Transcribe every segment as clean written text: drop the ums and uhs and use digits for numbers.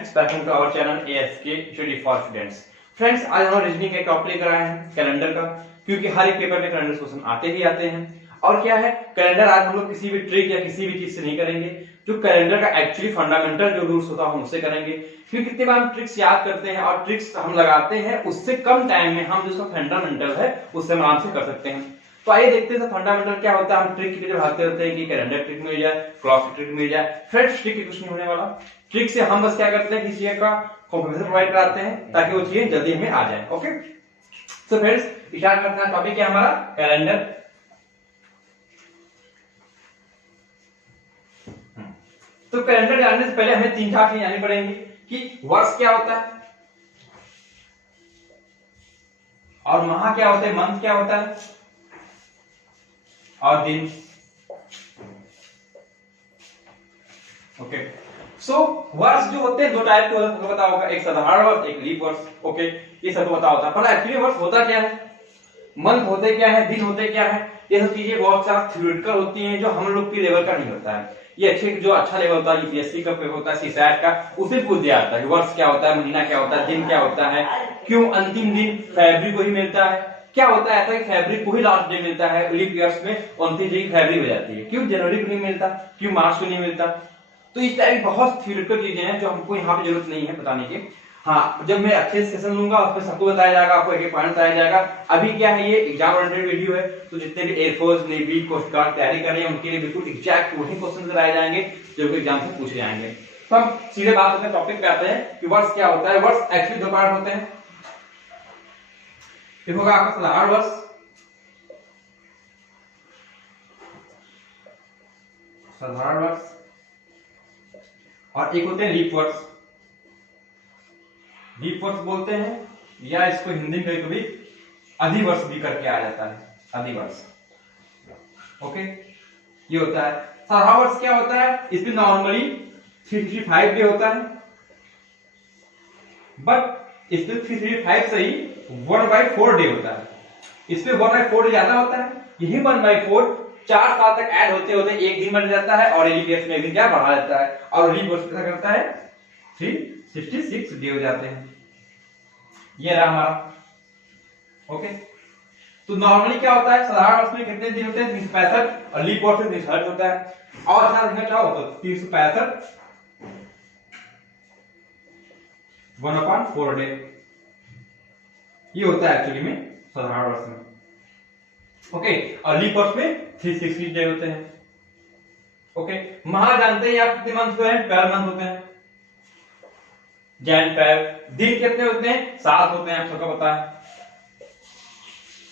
Friends, welcome to our channel ASK study for students. Friends, आज हम reasoning का एक टॉपिक लेकर आए हैं कैलेंडर का, क्योंकि हर एक पेपर में कैलेंडर क्वेश्चन आते ही आते हैं। और क्या है कैलेंडर, आज हम लोग किसी भी ट्रिक या किसी भी चीज से नहीं करेंगे, जो कैलेंडर का एक्चुअली फंडामेंटल जो रूल्स होता है हम उससे करेंगे। क्योंकि कितने बार हम ट्रिक्स याद करते हैं और ट्रिक्स हम लगाते हैं, उससे कम टाइम में हम जो फंडामेंटल है उससे हम आराम से कर सकते हैं। तो आइए देखते हैं फंडामेंटल क्या होता है। हम ट्रिक की तरफ भागते रहते हैं कि कैलेंडर ट्रिक मिल जाए, क्लॉक की ट्रिक मिल जाए। फ्रेंड्स, ट्रिक की कुछ नहीं होने वाला। ट्रिक से हम बस क्या करते हैं, किसी का कॉम्बिनेशन प्रोवाइड कराते हैं ताकि वो चीजें जल्दी हमें आ जाए। ओके, तो फ्रेंड्स स्टार्ट करते हैं। टॉपिक है हमारा कैलेंडर। तो कैलेंडर जानने से पहले हमें तीन चार चीजें जाननी पड़ेंगी कि वर्ष क्या होता है, और माह क्या होता है, मंथ क्या होता है, और दिन। ओके, सो वर्ष जो होते हैं दो टाइप के होते हैं, पता होगा, एक साधारण वर्ष, एक लीप वर्ष। ओके, ये सबको पता होता है। पर एक्चुअली वर्ष होता क्या है, मंथ होते क्या है, दिन होते क्या है, ये सब चीजें बहुत सारा थ्योरेटिकल होती हैं जो हम लोग की लेवल का नहीं होता है। ये अच्छे जो अच्छा लेवल होता है, यूपीएससी का पेपर होता है, सीसैट का, उसे पूछ दिया जाता है वर्ष क्या होता है, महीना क्या होता है, दिन क्या होता है, क्यों अंतिम दिन फरवरी को ही मिलता है, क्या होता है ऐसा कि फरवरी को ही लास्ट डे मिलता है, लीप ईयर्स में 29 दिन फरवरी हो जाती है, क्यों जनवरी को नहीं मिलता, क्यों मार्च को नहीं मिलता। तो इस टाइप बहुत थ्योरेटिकल चीजें हैं जो हमको यहाँ पे जरूरत नहीं है बताने की। हाँ, जब मैं अच्छे से सेशन लूंगा उसमें सबको बताया जाएगा, आपको एक एक पॉइंट बताया जाएगा। अभी क्या है, ये एग्जाम ओरिएंटेड वीडियो है, तो जितने भी एयरफोर्स, नेवी, कोस्ट गार्ड तैयारी कर रहे हैं उनके लिए बिल्कुल एग्जैक्ट वही क्वेश्चन कराए जाएंगे जो एग्जाम से पूछे जाएंगे। तो हम सीधे बात करते हैं, टॉपिक पे आते हैं कि वर्ष क्या होता है। वर्ष एक्चुअली दो पार्ट होते हैं। एक होगा आपका साधारण वर्ष, साधारण वर्ष, और एक होते हैं लीप वर्ष। लीप वर्ष बोलते हैं, या इसको हिंदी में कभी अधिवर्ष भी करके आ जाता है, अधिवर्ष। ओके, ये होता है। साधारण वर्ष क्या होता है, इसमें नॉर्मली 365 डे होता है, बट इसमें 365 से ही 1/4 डे होता है। इसमें 1/4 डे ज्यादा होता है, यही 1/4 4 साल तक ऐड होते होते एक दिन बन जाता है, और लीप ईयर में एक दिन क्या बढ़ा देता है, और लीप वर्ष क्या करता है 366 डे हो जाते हैं। ये रहा हमारा। ओके, तो नॉर्मली क्या होता है, साधारण वर्ष में कितने दिन होते हैं, 365, और लीप वर्ष में 360 होता है। और अच्छा देखना चाहो तो 365 1/4 डे, ये होता है एक्चुअली में साधारण वर्ष में। ओके, और लीप वर्ष में 360 डे होते हैं। ओके, माह जानते हैं आप कितने मंथ होते हैं, 12 मंथ होते हैं, जैन फेब। दिन कितने होते हैं, 7 होते हैं, आप सबको पता है।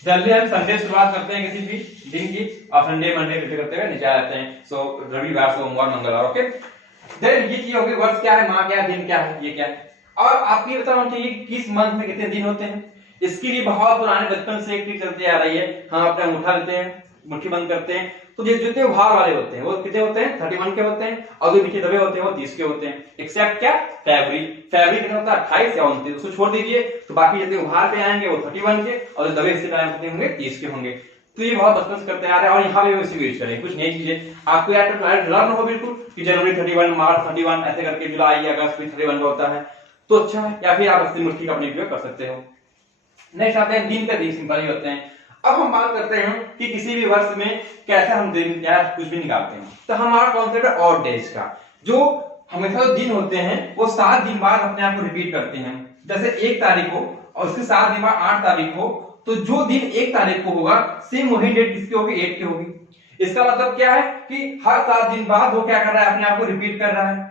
जल्दी हम संडे शुरुआत करते हैं किसी भी दिन की, और संडे मंडे करते हुए नीचे आते हैं। सो रविवार, सोमवार, मंगलवार। ओके, देन ये चीज होगी, वर्ष क्या है, माह क्या है, दिन क्या है, ये क्या है। और आपको ये बताना चाहिए किस मंथ में कितने दिन होते हैं। इसके लिए बहुत पुराने बचपन से एक चीज चलती आ रही है, हम अपना अंगूठा लेते हैं, मुट्ठी बंद करते हैं, तो जो जितने उभार वाले होते हैं वो कितने होते हैं, 31 के होते हैं, और जो नीचे दबे होते हैं वो 30 के होते हैं। एक्सेप्ट क्या, फरवरी। फरवरी कितना होता है, 28 या 29, उसको छोड़ दीजिए, तो बाकी जितने उभार पे आएंगे वो 31 के, और जो दबे से कितने होंगे, 30 के होंगे। तो ये बहुत बचपन से करते आ रहे हैं, और यहाँ पे इसी यूज करें, कुछ नई चीजें आपको यार लर्न हो बिल्कुल कि जनवरी 31, मार्च 31, ऐसे करके जुलाई अगस्त भी 31 होता है, तो अच्छा है। या फिर आप अस्सी मुट्ठी का अपने उपयोग कर सकते हो। नेक्स्ट आते हैं दिन का, दिन सिंपल ही होते हैं। अब हम बात करते हैं कि किसी भी वर्ष में कैसे हम दिन या कुछ भी निकालते हैं। तो हमारा कॉन्सेप्ट है ऑड डेज का, जो हमेशा जो दिन होते हैं वो 7 दिन बाद अपने आप को रिपीट करते हैं। जैसे 1 तारीख हो और उसके 7 दिन बाद 8 तारीख हो, तो जो दिन 1 तारीख को होगा सेम वही डेट किसकी होगी, 8 की होगी। इसका मतलब क्या है कि हर 7 दिन बाद वो क्या कर रहा है, अपने आप को रिपीट कर रहा है।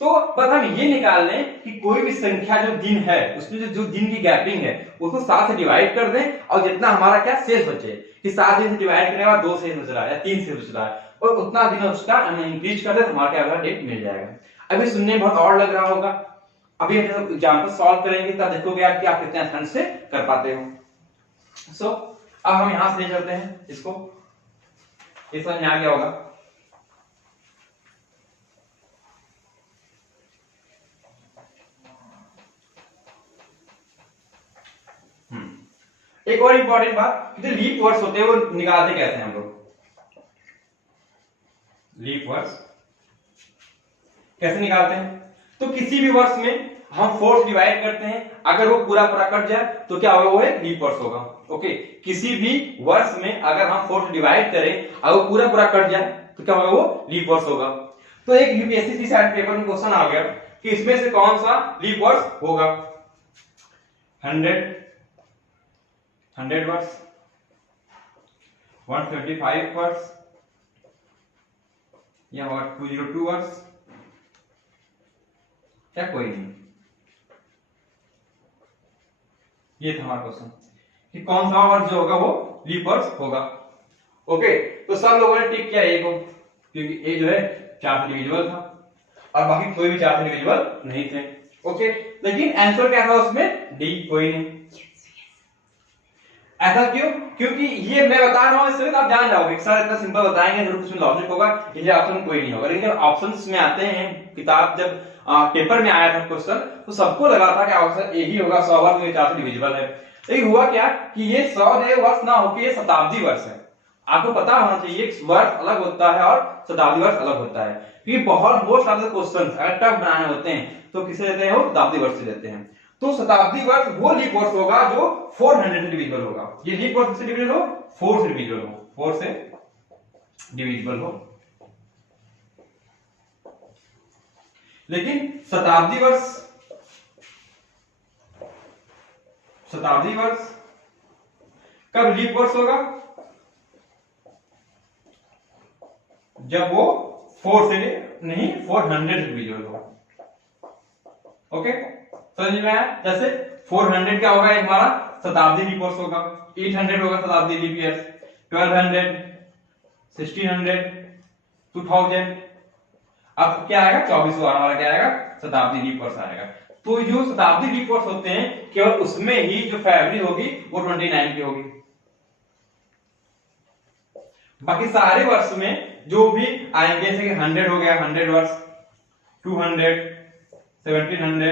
तो बस हम ये निकाल लें कि कोई भी संख्या जो दिन है उसमें जो दिन की गैपिंग है उसको 7 से डिवाइड कर दें, और जितना हमारा क्या शेष बचे, कि 7 दिन से डिवाइड करने के बाद 2 शेष बच रहा है या 3 शेष बच रहा है, और उतना दिन उसका हम इंक्रीज कर दें तो हमारा क्या होगा, डेट मिल जाएगा। अभी सुनने में बहुत और लग रहा होगा, अभी हम जब एग्जाम्पल सॉल्व करेंगे तब देखोगे आप कि आप कितने आसानी से कर पाते हो। सो अब हम यहां से चलते हैं, इसको ये समझ में आ गया होगा। एक और इंपॉर्टेंट बात, जो लीप वर्ष होते हैं वो निकालते कैसे हैं हम लोग। लीप वर्ष कैसे निकालते हैं, तो किसी भी वर्ष में हम 4 से डिवाइड करते हैं, अगर वो पूरा पूरा कट जाए तो क्या होगा, वो एक लीप वर्ष होगा। ओके, किसी भी वर्ष में अगर हम 4 से डिवाइड करें और वो पूरा पूरा कट जाए तो क्या होगा, वो लीप वर्ष होगा। तो एक यूपीएससी साइड पेपर में क्वेश्चन आ गया कि इसमें से कौन सा लीप वर्ष होगा। 100 वर्ष, 125 वर्ष या 202 वर्ष, क्या कोई नहीं। ये था हमारा क्वेश्चन कि कौन सा वर्ष जो होगा वो लीप वर्ष होगा। ओके, तो सब लोगों ने टिक किया ए को, क्योंकि ए जो है 4 से डिविजिबल था और बाकी कोई भी 4 से डिविजिबल नहीं थे। ओके, लेकिन आंसर क्या था उसमें, डी, कोई नहीं। ऐसा क्यों, क्योंकि ये मैं बता रहा हूं, इससे आप जान जाओगे सर इतना सिंपल बताएंगे, जरूर कुछ लॉजिक होगा, इसलिए ऑप्शन कोई नहीं होगा। लेकिन जब ऑप्शंस में आते हैं, किताब जब पेपर में आया था क्वेश्चन, तो सबको लगा था कि ऑप्शन ए ही होगा, 100 वर्ष में 4 से डिविजिबल है। लेकिन हुआ क्या कि ये 100 वर्ष ना होकर ये शताब्दी वर्ष है। आपको पता होना चाहिए वर्ष अलग होता है और शताब्दी वर्ष अलग होता है, क्योंकि बहुत सारे क्वेश्चन अगर टफ बनाने होते हैं तो किसे देते हैं, वो शताब्दी वर्ष से देते हैं। तो शताब्दी वर्ष वो लीप वर्ष होगा जो 400 से डिविजिबल होगा। ये लीप वर्ष से डिविजिबल हो, 4 से डिविजिबल हो, 4 से डिविजिबल हो। लेकिन शताब्दी वर्ष कब लीप वर्ष होगा, जब वो 4 से नहीं 400 से डिविजिबल होगा। ओके, समझ में आया। जैसे 400 क्या होगा, एक हमारा शताब्दी लीप वर्ष होगा, 800 होगा शताब्दी लीप ईयर, 1200, 1600, 2000। अब क्या आएगा, 2400 वाला क्या आएगा, शताब्दी लीप वर्ष आएगा। तो जो शताब्दी लीप वर्ष होते हैं केवल उसमें ही जो फरवरी होगी वो 29 की होगी। बाकी सारे वर्ष में जो भी आएंगे, जैसे कि 100 हो गया 100 वर्ष, 200, 1700,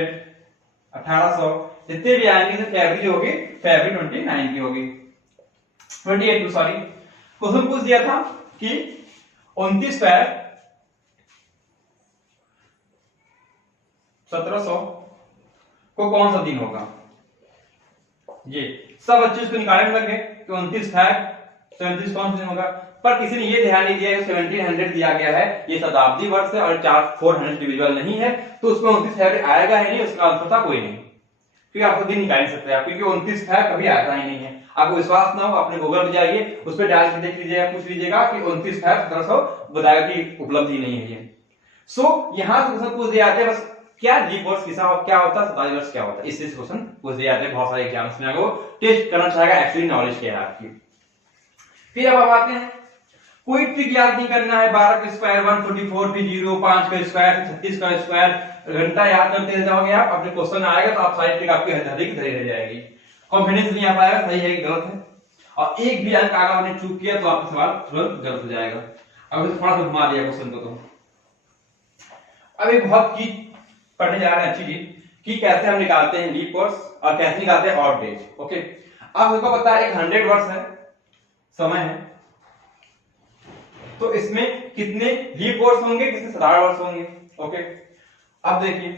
1800, जितने भी आएंगे तो फरवरी होगी, फरवरी 29 की होगी, 28 सॉरी। क्वेश्चन पूछ दिया था कि 29 फरवरी 1700 को कौन सा दिन होगा। ये सब बच्चे इसको निकालने लगे कि 29 फरवरी 37 कौन सा दिन होगा, पर किसी ने ये ध्यान नहीं दिया कि 1700 दिया गया है, ये शताब्दी वर्ष है और 400 डिविजिबल नहीं है, तो उसमें 29 फरवरी आएगा ही नहीं, उसका आंसर था कोई नहीं, क्योंकि आपको दिन निकाल नहीं सकते आप, क्योंकि 29 फरवरी कभी आता ही नहीं है। आपको विश्वास ना हो, अपने गूगल पे जाइए, उस पर डाल के देख लीजिएगा, पूछ लीजिएगा कि 29 फरवरी 1700 बताएगा कि उपलब्धि नहीं है ये। सो यहां से क्वेश्चन पूछ दिया जाते हैं, बस क्या लीप वर्ष क्या होता है, शताब्दी वर्ष क्या होता है, इससे क्वेश्चन पूछ दिए जाते हैं बहुत सारे एग्जाम्स में। आपको टेस्ट करना चाहेगा एक्चुअली नॉलेज क्या है आपकी। फिर अब आप आते हैं, कोई ट्रिक याद नहीं करना है, 12 का स्क्वायर 144 भी 0, 5 का स्क्वायर 36 का स्क्वायर, घंटा याद करते रह जाओगे आप, अपने क्वेश्चन आएगा तो आप सारी ट्रिक आपकी धरी की धरी रह जाएगी, कॉन्फिडेंस नहीं आ पाएगा सही है कि गलत है, और एक भी अंक अगर आपने चूक किया तो आपका सवाल तुरंत गलत हो जाएगा। अब थोड़ा सा घुमा दिया क्वेश्चन को। तो अब एक बहुत की पढ़ने जा रहे हैं अच्छी चीज कि कैसे हम निकालते हैं लीप वर्ष और कैसे निकालते हैं ऑड डेज। ओके, अब हमको पता है एक 100 वर्ष है, समय है, तो इसमें कितने लीप वर्ष होंगे, कितने साधारण वर्ष होंगे। ओके, अब देखिए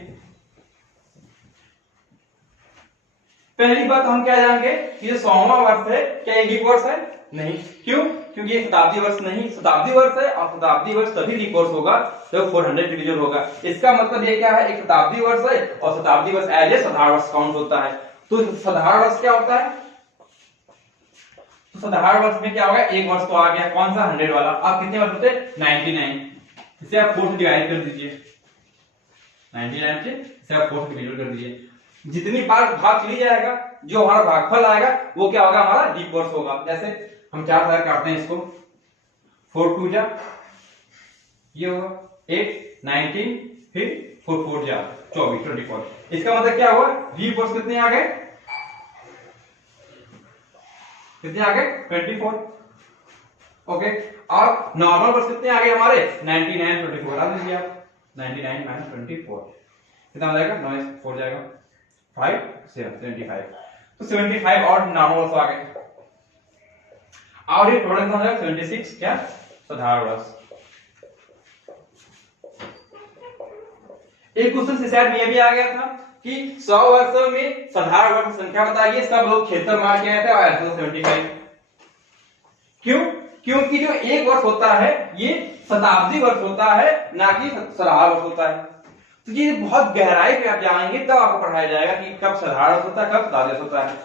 पहली बात हम क्या जानेंगे कि ये 100वां वर्ष है, क्या ये लीप वर्ष है, नहीं। क्यों, क्योंकि ये शताब्दी वर्ष नहीं, शताब्दी वर्ष है और शताब्दी वर्ष तभी लीप वर्ष होगा जब 400 डिविजन होगा। इसका मतलब ये क्या है, एक शताब्दी वर्ष है और शताब्दी वर्ष एज ए साधारण वर्ष काउंट होता है। तो साधारण वर्ष क्या होता है, तो साधारण वर्ष में क्या होगा, एक वर्ष तो आ गया, कौन सा 100 वाला। अब कितने वर्ष होते हैं, 99, इसे आप 4 से डिवाइड कर दीजिए, 99 से इसे आप 4 से डिवाइड कर दीजिए, जितनी बार भाग चली जाएगा जो हमारा भागफल आएगा वो क्या होगा, हमारा लीप वर्ष होगा। जैसे हम 4 से काटते हैं इसको, 4 2 जा, ये होगा 8 19, फिर 4 4 जा 24 24। इसका मतलब क्या हुआ, लीप वर्ष कितने आ गए, कितने आ गए 24। ओके, और नॉर्मल वर्ष कितने आ गए हमारे 99 24 आ दीजिए आप, 99 - 24 कितना आ जाएगा, 9 4 जाएगा 5 7 75। तो 75 और नॉर्मल वर्ष आ गए, और ये टोटल कितना हो जाएगा 76 क्या, साधारण वर्ष। एक क्वेश्चन इस साइड में ये भी आ गया था कि 100 वर्षों में साधारण वर्ष संख्या बताइए, सब लोग 76 मार के आए थे और आया था 75। क्यों? क्योंकि जो एक वर्ष होता है ये शताब्दी वर्ष होता है, ना कि साधारण वर्ष होता है। तो ये बहुत गहराई पे आप जाएंगे तब आपको पढ़ाया जाएगा कि कब साधारण वर्ष होता है, कब शताब्दी वर्ष होता है।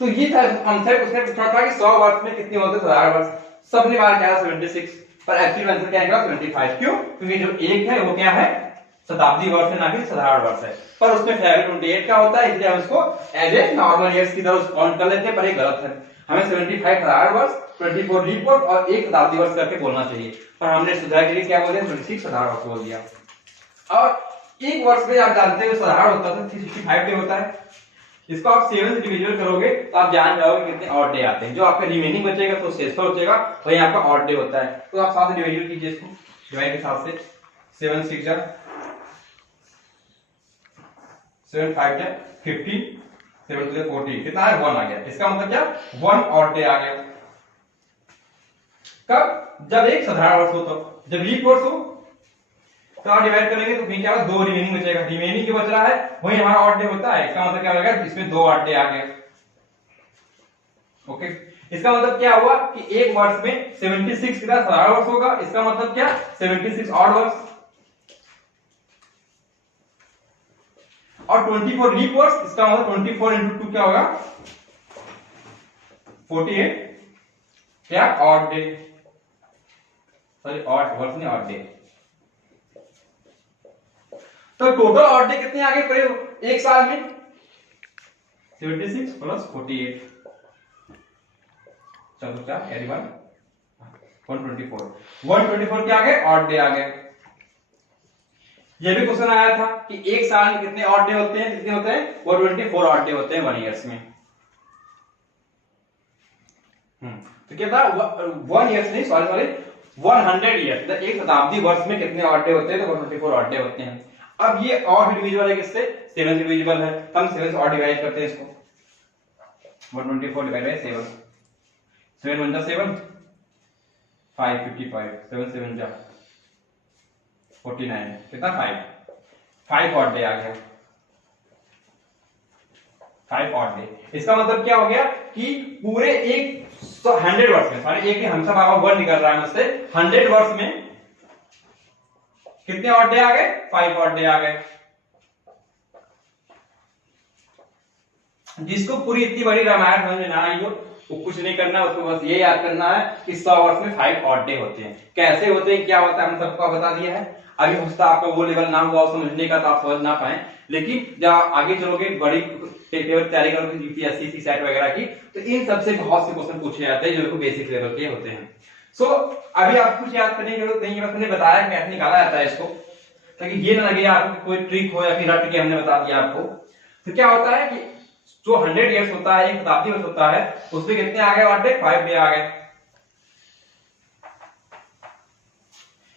तो ये था कॉन्सेप्ट, उसने पूछा था कि 100 वर्ष में कितने होते हैं साधारण वर्ष, सबने मार के आया 76, पर एक्चुअल आंसर क्या आएगा 25। क्यों? क्योंकि जो एक है वो क्या है, शताब्दी वर्ष है, ना कि साधारण वर्ष है। पर उसमें फरवरी 28 का होता है, इसलिए हम इसको एज ए नॉर्मल ईयर्स की तरह काउंट कर लेते हैं, पर ये गलत है। हमें 75 साधारण वर्ष, 24 लीप वर्ष और एक शताब्दी वर्ष करके बोलना चाहिए, पर हमने सुधार के लिए क्या बोले 26 साधारण वर्ष बोल दिया। और एक वर्ष में आप जानते हो साधारण होता है 365 डे होता है। इसको आप 7 से डिविजन करोगे तो आप जान जाओगे कितने ऑड डे आते हैं। जो आपका रिमेनिंग बचेगा तो शेषफल बचेगा, वही आपका ऑड डे होता है। तो आप 7 से डिविजन कीजिए इसको, डिवाइड के साथ से 7 6 जा 7 5 जा 50, 7 2 40, कितना है 1 आ गया। इसका मतलब क्या, 1 ऑड डे आ गया। कब? जब एक साधारण वर्ष हो, तो जब लीप वर्ष हो तो आप डिवाइड करेंगे तो क्या होगा, 2 रिमेनिंग बचेगा। रिमेनिंग जो बच रहा है वही हमारा ऑड डे होता है। इसका मतलब क्या होगा, इसमें 2 ऑड डे आ गए। ओके, इसका मतलब क्या हुआ कि एक वर्ष में 76 कितना साधारण वर्ष होगा, इसका मतलब क्या 76 ऑड वर्ष, और 24 लीप वर्ष, इसका मतलब 24 इंटू 2 क्या होगा 48 क्या ऑड डे, सॉरी ऑड वर्ष नहीं ऑड डे। तो टोटल ऑड डे कितने आगे पड़े एक साल में, 76 प्लस 48, चलो क्या 124 के आगे ऑड डे आ गए। ये भी क्वेश्चन आया था कि एक साल में कितने ऑड डे होते हैं, कितने होते हैं, 124 ऑड डे होते हैं 1 ईयर्स में। तो क्या था 1 ईयर्स नहीं, सॉरी 100 ईयर्स, एक शताब्दी वर्ष में कितने ऑड डे होते हैं, तो 124 ऑड डे होते हैं। अब ये ऑड डिविजिबल है किससे, 7 से डिविजिबल है, हम 7 से ऑड डिवाइड करते हैं इसको, 124 डिवाइड बाय 7, 7 1 जा 7, 5 55, 7 7 जा 49, कितना 5 ऑड डे आ गया, 5 ऑड डे। इसका मतलब क्या हो गया कि पूरे एक 100 वर्ष में, सॉरी एक हम सब आप 1 निकल रहा है मुझसे, 100 वर्ष में कितने ऑड डे आ गए, 5 ऑड डे आ गए। जिसको पूरी इतनी बड़ी रामायण समझ में ना आई हो वो कुछ नहीं करना, उसको बस ये याद करना है कि 100 वर्ष में 5 ऑड डे होते हैं। कैसे होते हैं, क्या होता है, हम सबको बता दिया है। अभी हो सकता आपका वो लेवल ना हुआ समझने का, तो आप समझ ना पाए, लेकिन जब आगे चलोगे बड़ी पेपर तैयारी करोगे यूपीएससी सेट वगैरह की, तो इन सबसे बहुत से क्वेश्चन पूछे जाते हैं जो बेसिक लेवल के होते हैं। सो अभी आप कुछ याद करने की जरूरत नहीं है, बस मैंने बताया कैसे निकाला जाता है इसको, ताकि ये ना लगे आपको कोई ट्रिक हो या फिर रट के हमने बता दिया आपको। तो क्या होता है कि जो 100 ईयर्स होता है, एक शताब्दी वर्ष होता है, उसमें कितने आ गए ऑड डे, 5 डे आ गए।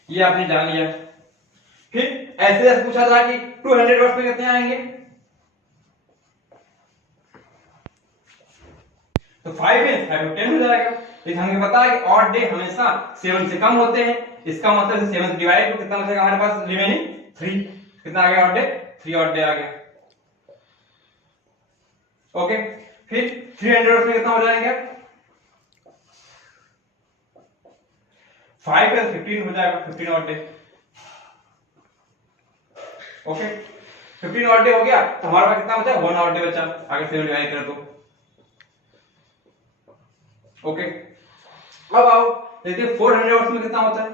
ये आपने जान लिया। फिर ऐसे पूछा था कि 200 वर्ष में कितने आएंगे, तो 5 में 5 10 हो जाएगा। लेकिन हमें पता है कि ऑड डे हमेशा 7 से कम होते हैं, इसका मतलब 7 से डिवाइड तो कितना बचेगा हमारे पास रिमेनिंग 3, कितना आ गया ऑड डे, 3 ऑड डे आ गया। ओके, फिर 300 में कितना हो जाएंगे, 5 प्लस 15 हो जाएगा, 15 odd day. Okay, 15 odd day हो गया, तो हमारे पास कितना बचा, 1 ऑड डे बचा, आगे 7 डिवाइड कर दो। ओके, अब आओ देखिए 400 वर्ष में कितना होता है,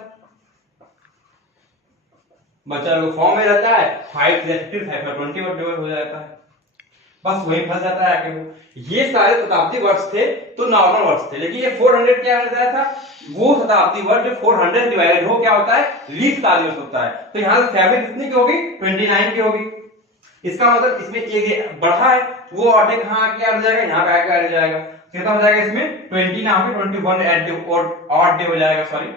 बच्चा लोग फॉर्म में रहता है 5 से 55 का 20 वर्ष हो जाता है, बस वही फंस जाता है आके वो। ये सारे शताब्दी वर्ष थे तो नॉर्मल वर्ष थे, लेकिन ये 400 क्या बताया था, वो शताब्दी वर्ष जो 400 डिवाइडेड हो क्या होता है, लीप शताब्दी वर्ष होता है। तो यहाँ से फैमिली कितनी की होगी, 29 की होगी। इसका मतलब इसमें एक बढ़ा है, वो ऑड डे कहाँ आके आ जाएगा, यहाँ पे आके आ जाएगा, कितना हो जाएगा इसमें 20 ना होगी 21 ऑड डे हो जाएगा, सॉरी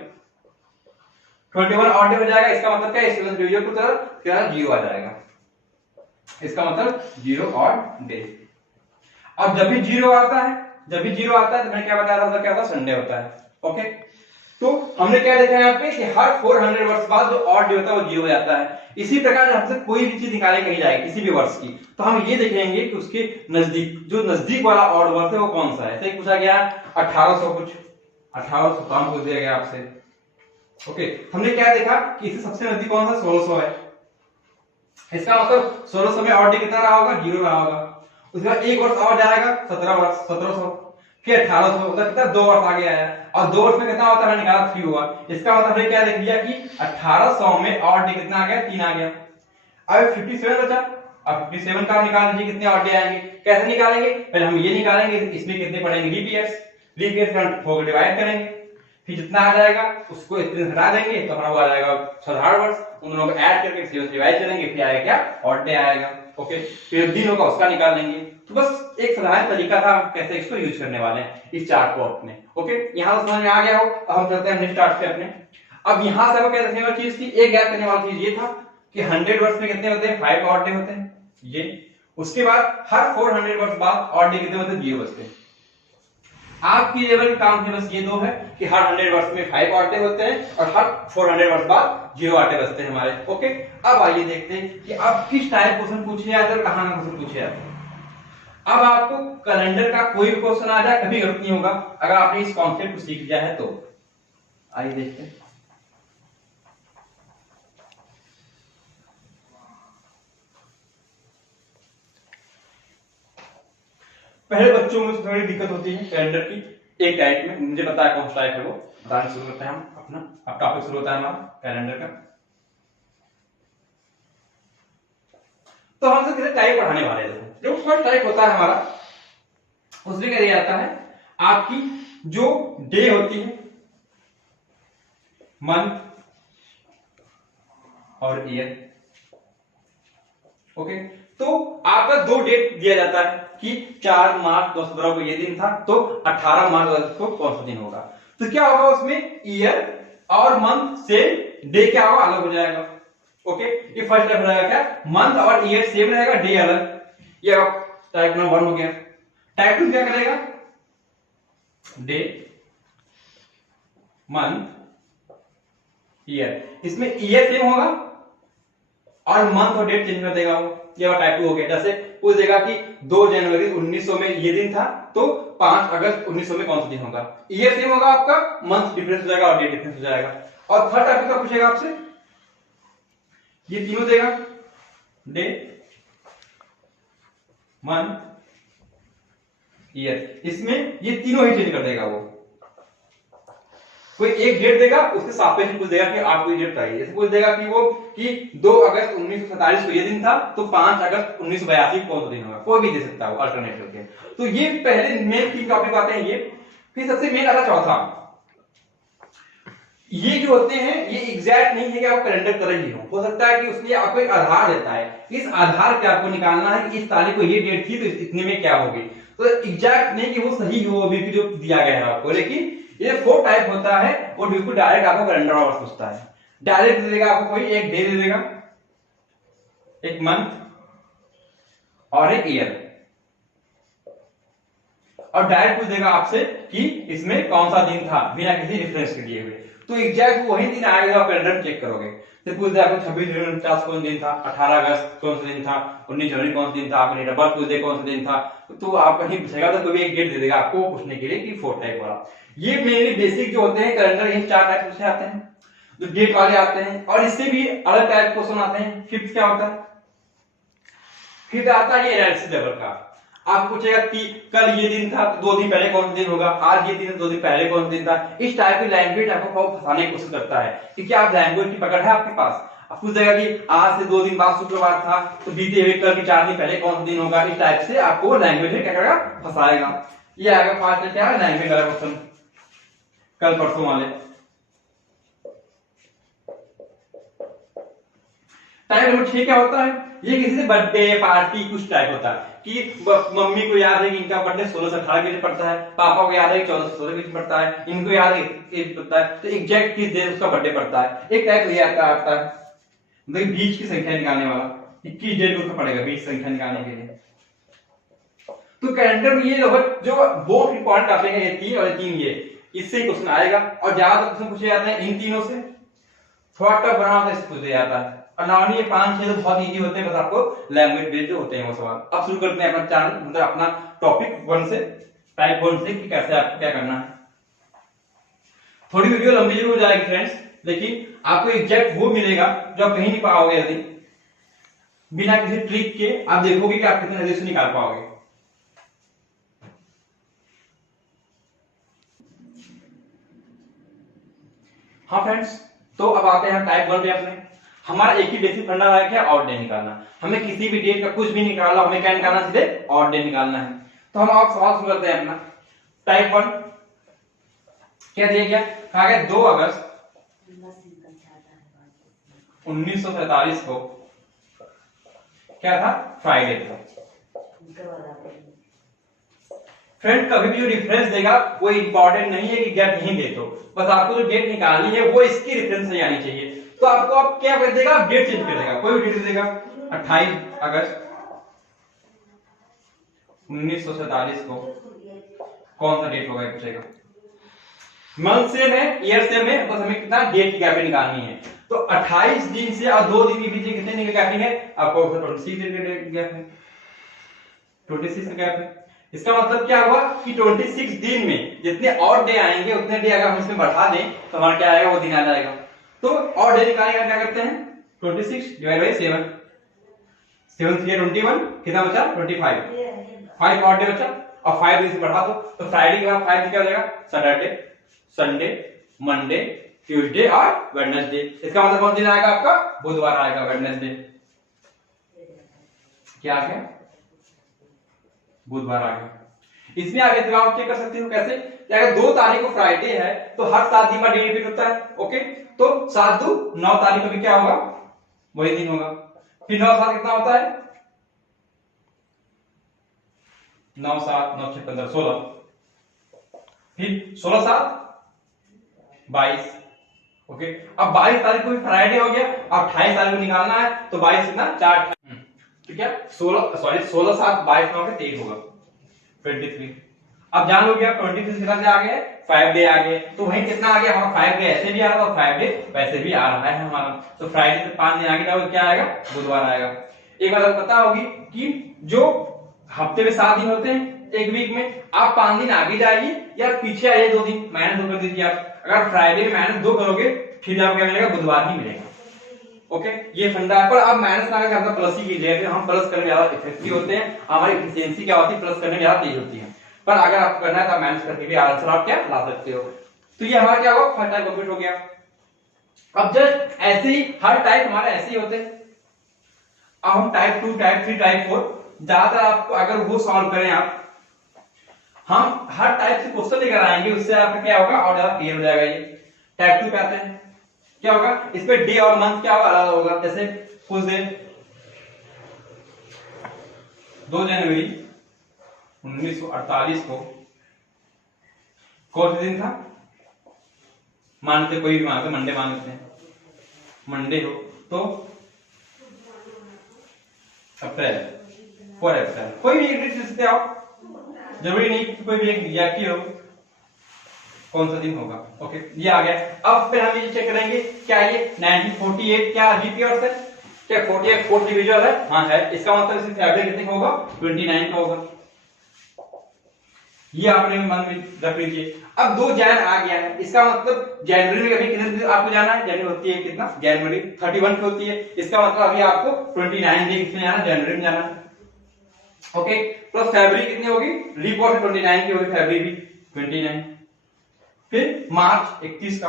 21 ऑड डे हो जाएगा। इसका मतलब क्या है, इसमें डिवीजन की तरफ क्या 0 आ जाएगा, इसका मतलब 0 ऑड डे। अब जब भी 0 आता है, तो मैंने क्या बताया था, क्या होता है, संडे होता है। ओके, तो हमने क्या देखा यहाँ पे कि हर 400 वर्ष बाद जो ऑड डे होता है वो 0 हो जाता है। इसी प्रकार हमसे कोई भी चीज निकाले कहीं जाए किसी भी वर्ष की, तो हम ये देखेंगे कि उसके नजदीक जो नजदीक वाला ऑड वर्ष है वो कौन सा है। जैसे पूछा गया 1800 कुछ 1800 काम पूछ दिया गया आपसे। ओके, हमने क्या देखा कि इससे सबसे नजदीक कौन सा 1600 है। इसका मतलब 1600 में ऑड डे कितना रहा होगा, 0 रहा होगा। उसके बाद एक वर्ष और जाएगा 17 वर्ष 1700, फिर 1800, मतलब कितना 2 वर्ष आगे आया और 2 वर्ष में कितना होता है निकाला 3 हुआ। इसका मतलब हमने क्या देख लिया कि 1800 में ऑड डे कितना आ गया, 3 आ गया। अब 57 बचा, अब 57 का निकाल लीजिए कितने ऑड डे आएंगे। कैसे निकालेंगे, पहले हम ये निकालेंगे इसमें कितने पड़ेंगे लीप ईयर्स, लीप ईयर्स को डिवाइड करेंगे, फिर जितना आ जाएगा उसको इतने हटा देंगे तो हमारा वो आ जाएगा साधारण वर्ष। उन दोनों को ऐड करके इसे डिवाइड करेंगे, फिर आएगा क्या, ऑड डे आएगा। ओके, फिर दिन होगा उसका निकाल लेंगे। तो बस एक साधारण तरीका था कैसे इसको यूज करने वाले हैं इस चार्ट को अपने। ओके, यहां तो समझ में आ गया हो। अब हम चलते हैं नेक्स्ट चार्ट पे अपने। अब यहां से आपको क्या देखने वाली चीज थी, एक याद करने वाली चीज ये था कि 100 वर्ष में कितने होते हैं, 5 ऑड डे होते हैं ये। उसके बाद हर 400 वर्ष बाद ऑड डे कितने होते हैं, 0 बचते हैं। आपकी लेवल काम है बस ये दो है कि हर 100 वर्ष में 5 ऑड डे होते हैं और हर 400 वर्ष बाद 0 ऑड डे बचते हैं हमारे। ओके, अब आइए देखते हैं कि अब किस टाइप क्वेश्चन पूछे जाते हैं और कहां का क्वेश्चन पूछे जाते हैं। अब आपको कैलेंडर का कोई भी क्वेश्चन आ जाए कभी गलत नहीं होगा अगर आपने इस कॉन्सेप्ट को सीख लिया है तो। आइए देखते हैं। पहले बच्चों में थोड़ी दिक्कत होती है कैलेंडर की एक टाइप में, मुझे पता है कौन सा टाइप है वो बताने शुरू करते हैं हम अपना। अब टॉपिक शुरू होता है हमारा कैलेंडर का। तो हम तो कितने टाइप पढ़ाने वाले हैं। जो फर्स्ट टाइप होता है हमारा उसमें क्या दिया जाता है, आपकी जो डे होती है, मंथ और ईयर। ओके, तो आपका 2 डेट दिया जाता है कि 4 मार्च 2017 को ये दिन था, तो 18 मार्च 2017 को कौन सा दिन होगा। तो क्या होगा उसमें ईयर और मंथ से डे क्या होगा, अलग हो जाएगा। ओके, ये फर्स्ट टाइप रहेगा क्या, मंथ और ईयर सेम रहेगा, डे अलग। ये टाइप नंबर 1 हो गया। टाइप 2 क्या करेगा, डे मंथ ईयर, इसमें ईयर सेम होगा और मंथ और डेट चेंज कर देगा वो। ये वाला टाइप 2 हो गया। जैसे पूछ देगा कि 2 जनवरी 1900 में ये दिन था, तो 5 अगस्त 1900 में कौन सा दिन होगा। ईयर सेम होगा आपका, मंथ डिफरेंस हो जाएगा और डेट डिफरेंस हो जाएगा। और थर्ड टाइप का पूछेगा आपसे, ये तीनों देगा, डे मंथ ईयर, इसमें ये तीनों ही चेंज कर देगा वो। कोई एक डेट देगा उसके सापेक्ष पूछ देगा कि आपको ये डेट चाहिए। जैसे पूछ देगा कि वो कि 2 अगस्त 1947 को ये दिन था, तो 5 अगस्त 1982 कौन सा दिन होगा, कोई भी दे सकता है अल्टरनेट करके। तो ये पहले मेन 3 टॉपिक आते हैं ये। फिर सबसे मेन आता चौथा, ये जो होते हैं ये एग्जैक्ट नहीं है कि आप कैलेंडर कर रही हो सकता है कि उसके आपको एक आधार देता है, इस आधार पे आपको निकालना है कि इस तारीख को ये डेट थी तो इतने में क्या होगी। तो एग्जैक्ट नहीं कि वो सही हो बिल्कुल जो दिया गया है आपको, लेकिन ये 4 टाइप होता है वो बिल्कुल डायरेक्ट आपको कैलेंडर और पूछता है। डायरेक्ट दे देगा आपको, कोई एक डे दे देगा, एक मंथ और एक ईयर, और डायरेक्ट पूछ देगा आपसे कि इसमें कौन सा दिन था बिना किसी रेफरेंस के दिए हुए। तो एग्जैक्ट वही दिन आएगा, आप कैलेंडर चेक करोगे। तो पूछ देगा 26 जनवरी 1949 कौन दिन था, 18 अगस्त कौन सा दिन था, 19 जनवरी कौन सा दिन था, आपने डबल पूछ दे कौन सा दिन था, तो आप कहीं पूछेगा तो कोई एक डेट दे देगा आपको पूछने के लिए कि 4 टाइप वाला। ये मेनली बेसिक जो होते हैं कैलेंडर, ये 4 टाइप पूछे आते हैं, जो डेट वाले आते हैं। और इससे भी अलग टाइप क्वेश्चन आते हैं। फिफ्थ क्या होता है, फिफ्थ आता है एनालिसिस लेवल का। आप पूछेगा कि कल ये दिन था तो 2 दिन पहले कौन सा दिन होगा, आज ये दिन है 2 दिन पहले कौन सा दिन था। इस टाइप की लैंग्वेज आपको फंसाने की कोशिश करता है कि क्या आप लैंग्वेज की पकड़ है आपके पास। आप पूछ देगा कि आज से 2 दिन बाद शुक्रवार था, तो बीते हुए कल के 4 दिन पहले कौन सा दिन होगा। इस टाइप से आपको लैंग्वेज में क्या करेगा, फंसाएगा। ये आएगा 5 क्या है, लैंग्वेज वाला क्वेश्चन कल परसों वाले। टाइप नंबर 6 क्या होता है, ये किसी से बर्थडे पार्टी कुछ टाइप होता है कि मम्मी को याद है कि इनका बर्थडे 16 से 18 के बीच पड़ता है, पापा को याद है कि 14 से 16 के बीच पड़ता है, इनको याद है कि पड़ता है, तो एग्जैक्ट किस दिन उसका बर्थडे पड़ता है। एक टाइप ये आता है मतलब बीच की संख्या निकालने वाला, 21 डेट उसका पड़ेगा बीच संख्या निकालने के लिए। तो कैलेंडर में ये जो बहुत इंपॉर्टेंट टॉपिक है ये 3 और 3 ये इससे ही क्वेश्चन आएगा। और ज्यादातर क्वेश्चन पूछे जाते हैं इन तीनों से, थोड़ा टफ बना होता है इससे पूछा जाता है। और नॉर्मली ये 5-6 तो बहुत इजी होते हैं, बस आपको लैंग्वेज बेस्ड जो होते हैं वो सवाल। अब शुरू करते हैं अपना चैनल, मतलब अपना टॉपिक 1 से, टाइप 1 से, कि कैसे आपको क्या करना है। थोड़ी वीडियो लंबी जरूर हो जाएगी फ्रेंड्स, लेकिन आपको एग्जैक्ट वो मिलेगा जो आप कहीं नहीं पाओगे। यदि बिना किसी ट्रिक के आप देखोगे कि आप कितने जल्दी से निकाल पाओगे। हाँ फ्रेंड्स, तो अब आते हैं टाइप 1 पे अपने। हमारा एक ही बेसिक फंडा है, क्या? ऑड डे निकालना। हमें किसी भी डेट का कुछ भी निकालना, हमें क्या निकालना? सीधे ऑड डे निकालना है। तो हम आप सवाल शुरू करते हैं अपना। टाइप 1 क्या दिया गया? कहा गया 2 अगस्त 1947 को क्या था? फ्राइडे था। फ्रेंड, कभी भी जो रेफरेंस देगा वो इंपॉर्टेंट नहीं है कि गैप नहीं दे, तो बस आपको जो डेट निकालनी है वो इसकी रेफरेंस से आनी चाहिए। तो आपको आप क्या कर देगा? डेट चेंज कर देगा, कोई भी डेट देगा। 28 अगस्त 1947 को कौन सा डेट होगा पूछेगा। मंथ सेम है, ईयर सेम है, बस हमें कितना डेट की गैपिंग निकालनी है। तो 28 दिन से और 2 दिन के बीच कितने दिन की गैपिंग है? आपको 26 दिन का गैप है, 26 का गैप है। इसका मतलब क्या हुआ कि 26 दिन में जितने और डे आएंगे उतने डे अगर हम इसमें बढ़ा दें तो हमारा क्या आएगा? वो दिन आ जाएगा। तो और डे निकालने का क्या करते हैं? 26 डिवाइड बाई 7, 7 3 21, कितना बचा? 25, 5 और डे बचा, और 5 दिन से बढ़ा दो तो फ्राइडे के बाद 5 दिन क्या हो जाएगा? सैटरडे, संडे, मंडे, ट्यूसडे और वेडनेसडे। इसका मतलब कौन दिन आएगा आपका? बुधवार आएगा, वेडनेसडे। क्या आ गया? बुधवार आ गया। इसमें आगे आप क्या कर सकते हो? कैसे? कि अगर 2 तारीख को फ्राइडे है तो हर 7 दिन बाद डे रिपीट होता है। ओके, तो 7 2 9 तारीख को भी क्या होगा? वही दिन होगा। फिर 9 7 कितना होता है? 9 7 9 6 15 16, फिर 16 7 22। ओके, अब 22 तारीख को भी फ्राइडे हो गया, अब 28 तारीख को निकालना है तो 22 कितना? 4 ठीक है, 16 7 22 9 के 23 होगा, 23। अब जान लो क्या 23 कितना से आ गए? 5 डे आ गए। तो वहीं कितना आ गया हमारा? 5 डे ऐसे भी आ रहा है और 5 डे वैसे भी आ रहा है हमारा। तो फ्राइडे से 5 दिन आगे जाओगे क्या आएगा? बुधवार आएगा। एक बात पता होगी कि जो हफ्ते में 7 दिन होते हैं एक वीक में, आप 5 दिन आगे जाइए या पीछे आइए 2 दिन, -2 कर दीजिए आप। अगर फ्राइडे में -2 करोगे फिर आपको क्या मिलेगा? बुधवार ही मिलेगा। ओके, ये फंडा है। पर आप माइनस ना करके प्लस ही कीजिए, हम प्लस करने में ज्यादा इफेक्टिव होते हैं, हमारी एफिशिएंसी क्या होती है? प्लस करने में ज्यादा तेज होती है। पर अगर आपको करना है तो माइनस करके भी आंसर आप क्या ला सकते हो। तो ये हमारा क्या होगा? फर्स्ट टाइप कंप्लीट हो गया। अब जस्ट ऐसे ही हर टाइप हमारे ऐसे ही होते हैं। अब हम टाइप 2 टाइप 3 टाइप 4 ज्यादातर आपको अगर वो सॉल्व करें आप, हम हर टाइप से क्वेश्चन लेकर आएंगे, उससे आपका क्या होगा? और ज्यादा क्लियर हो जाएगा। ये टाइप 2 पे आते हैं, क्या होगा? इस पे डे और मंथ क्या होगा? अलग होगा। जैसे कुछ दिन 2 जनवरी 1948 को कौन सा दिन था? मानते कोई भी मानते, मंडे मान लेते हैं, मंडे हो तो अप्रैल, 4 अप्रैल, कोई भी एक डेट ले सकते हो आप, जरूरी नहीं कि कोई भी एक एग्जैक्ट ही हो, कौन सा दिन होगा। ओके, ये आ गया। अब फिर हम ये चेक करेंगे क्या ये 1948 क्या लीप ईयर है? क्या 48 फोर्थ डिविजन है? हाँ है। इसका मतलब इसमें फरवरी कितने का होगा? 29 का होगा। ये आपने मन में रख लीजिए। अब 2 जैन आ गया है, इसका मतलब जनवरी में अभी कितने दिन आपको जाना है? जनवरी होती है कितना? जनवरी 31 की होती है। इसका मतलब अभी आपको 29 दिन कितने जाना? जनवरी में जाना है। ओके, प्लस फरवरी कितनी होगी? लीप ईयर 29 की होगी, फरवरी भी 29। फिर मार्च 31 का,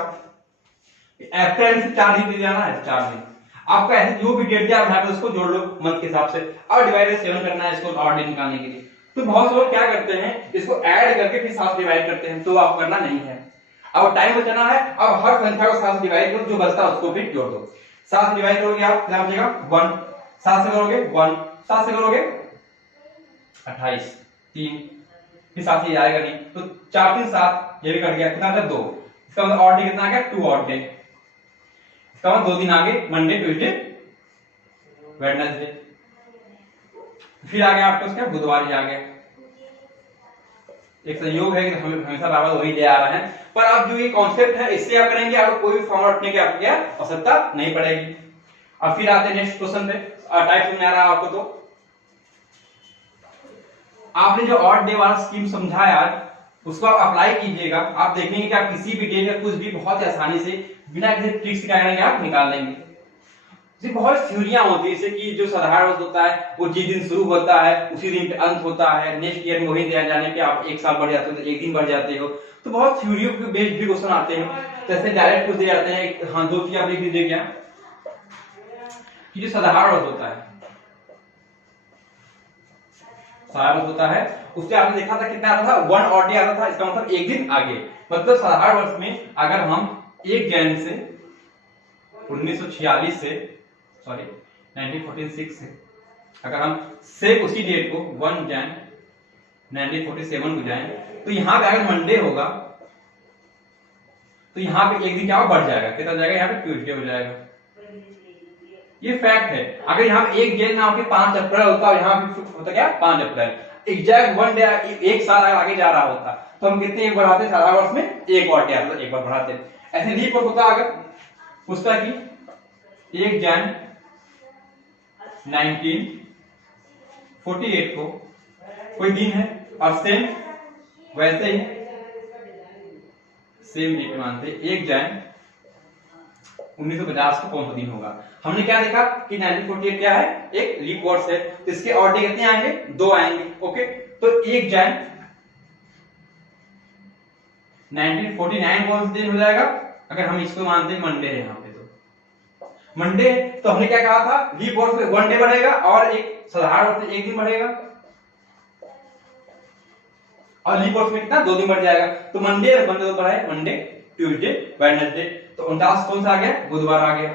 अप्रैल से 4 दिन जाना है, 4 दिन। आपका ऐसे जो भी डेट दिया आप यहाँ पे उसको जोड़ लो मंथ के हिसाब से, और डिवाइड 7 करना है इसको और डे निकालने के लिए। तो बहुत से लोग क्या करते हैं, इसको ऐड करके फिर 7 डिवाइड करते हैं, तो आपको करना नहीं है। अब टाइम बचाना है, अब हर संख्या को 7 से डिवाइड करो, जो बचता है उसको भी जोड़ दो। 7 से डिवाइड करोगे आप क्या बचेगा? 1। 7 से करोगे 1, 7 से करोगे 28, 3, फिर 7 से आएगा नहीं, तो 4 3 7, ये भी कट गया, कितना बचा? 2। इसका मतलब और डे कितना आ गया? 2 और डे। इसका मतलब 2 दिन आगे, मंडे, ट्यूसडे, वेडनेसडे। फिर आ गया आपका उसका बुधवार ही आ गया। एक संयोग है कि हमें हमेशा बराबर वही ले आ रहा है, पर अब जो ये कॉन्सेप्ट है इससे आप करेंगे, आपको कोई भी फॉर्मूला रखने की आपको क्या आवश्यकता नहीं पड़ेगी। अब फिर आते हैं नेक्स्ट क्वेश्चन पे। टाइप में आ रहा है आपको, तो आपने जो ऑड डे वाला स्कीम समझा यार, उसको आप अप्लाई कीजिएगा, आप देखेंगे कि आप किसी भी डे का कुछ भी बहुत ही आसानी से बिना किसी ट्रिक से क्या करेंगे, आप निकाल लेंगे। बहुत थ्योरियां होती है, जैसे कि जो साधारण वर्ष होता है वो जिस दिन शुरू होता है उसी दिन पे अंत होता है, नेक्स्ट ईयर में वही जाने पे आप एक साल बढ़ जाते हो तो एक दिन बढ़ जाते हो, तो बहुत थ्योरियों के बेस्ड भी क्वेश्चन आते हैं। जैसे डायरेक्ट पूछ दिए जाते हैं। हाँ, दो चीज आप लिख दीजिए क्या, कि जो साधारण वर्ष होता है, साधारण वर्ष होता है उससे आपने देखा था कितना आता था, 1 ऑड डे आता था, इसका मतलब एक दिन आगे। मतलब साधारण वर्ष में अगर हम 1 जनवरी से 1946 से 1946 से अगर हम से उसी डेट को 1 जनवरी 1947 को जाएं, तो यहाँ पे अगर मंडे होगा तो यहाँ पे एक दिन क्या बढ़ जाएगा, कितना जाएगा, यहाँ पे ट्यूसडे हो जाएगा। ये फैक्ट है। अगर यहाँ पे 1 जनवरी ना होकर 5 अप्रैल होता और यहाँ पे होता क्या 5 अप्रैल, एग्जैक्ट 1 डे, एक साल अगर आगे जा रहा होता तो हम कितने एक बढ़ाते, साधारण वर्ष में एक और डे आता, एक बार बढ़ाते। ऐसे लीप वर्ष होता अगर पूछता कि 1 जनवरी 1948 को कोई दिन है, और सेम वैसे ही सेम डेट मानते 1 जनवरी 1950 को कौन सा दिन होगा। हमने क्या देखा कि 1948 क्या है, एक लीप वर्ष है, तो इसके और डे कितने आएंगे, 2 आएंगे। ओके, तो 1 जनवरी 1949 कौन सा दिन हो जाएगा, अगर हम इसको मानते हैं मंडे है यहाँ पे, तो मंडे, तो हमने क्या कहा था, लीप वर्ष में 1 डे बढ़ेगा और एक साधारण वर्ष में 1 दिन बढ़ेगा, और लीप वर्ष में कितना 2 दिन बढ़ जाएगा। तो मंडे तो बढ़ाए, मंडे, ट्यूसडे, वेडनेसडे, तो 49 कौन सा आ गया, बुधवार आ गया।